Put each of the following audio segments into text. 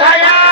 ছায়া।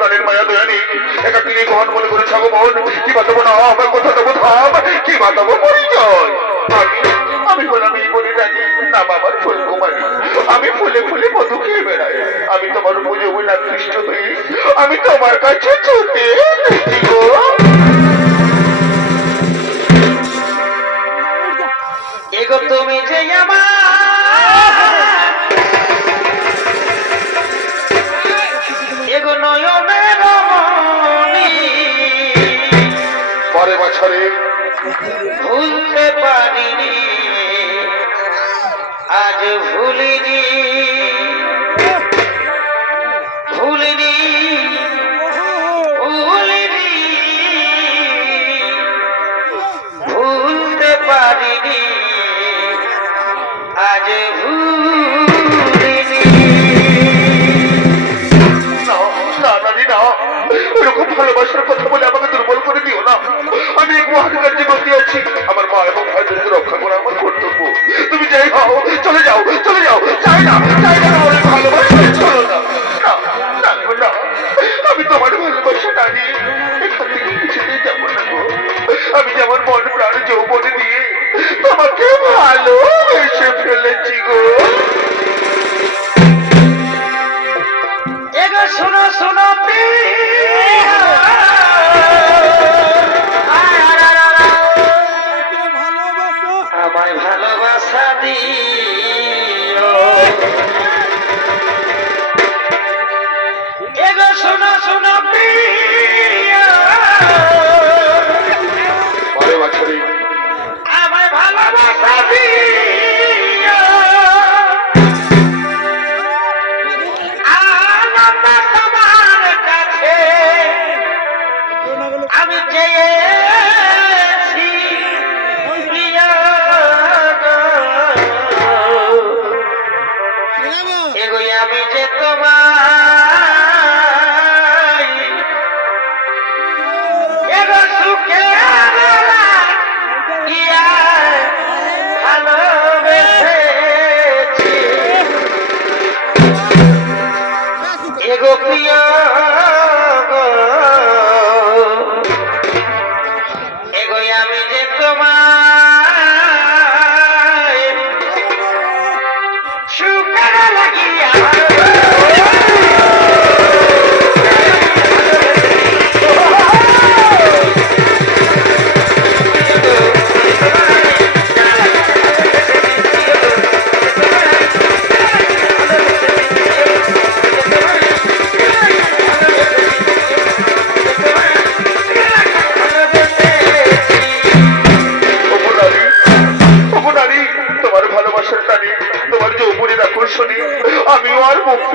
মায়া দয়ানি। একা তিনি মনে করে কিবা তোমার পরিচয়? আমি বললাম এই বলে ফুলকুমারী আমি ফুলে ফুলে মধু খেয়ে বেড়াই। আমি তোমার বলে আকৃষ্ট হই। আমি তোমার কাছে ছুটে। ভুলিনি ভুলিনি ভুলিনি, ভুলতে পারিনি, আজ ভুলিনি। এরকম ভালোবাসার কথা বলে আমাকে দুর্বল করে দিও না। আমি এক মহাকার জীবনে আছি। আমার মা এবং ভাইদেরকে রক্ষা করা আমার কর্তব্য। তোমাকে ভালোবেসে ফেলেছি গো এগো শোনো শোনো। আমায় ভালোবাসা দিও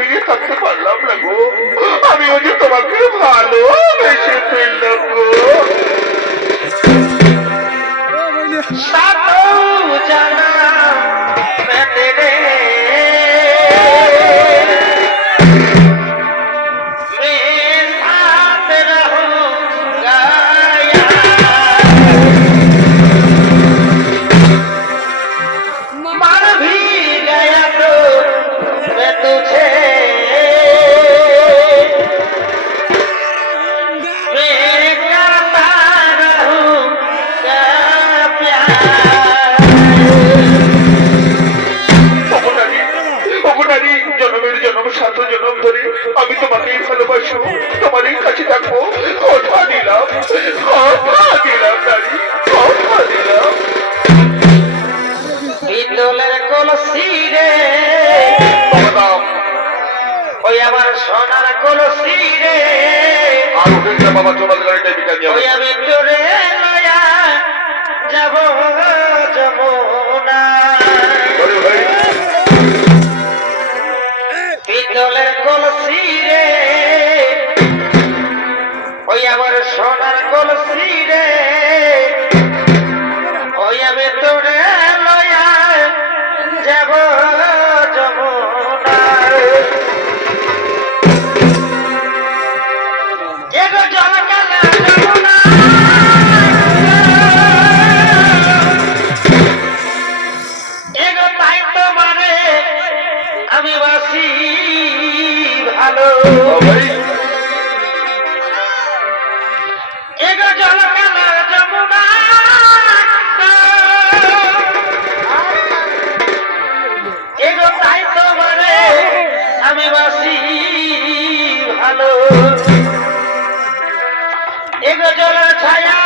తిరిగి తప్పిపో আমার সোনার কলসি রে। আর বাবা চলে যাবে। এটা বিকাল নিয়ে এগো জল ছায়া।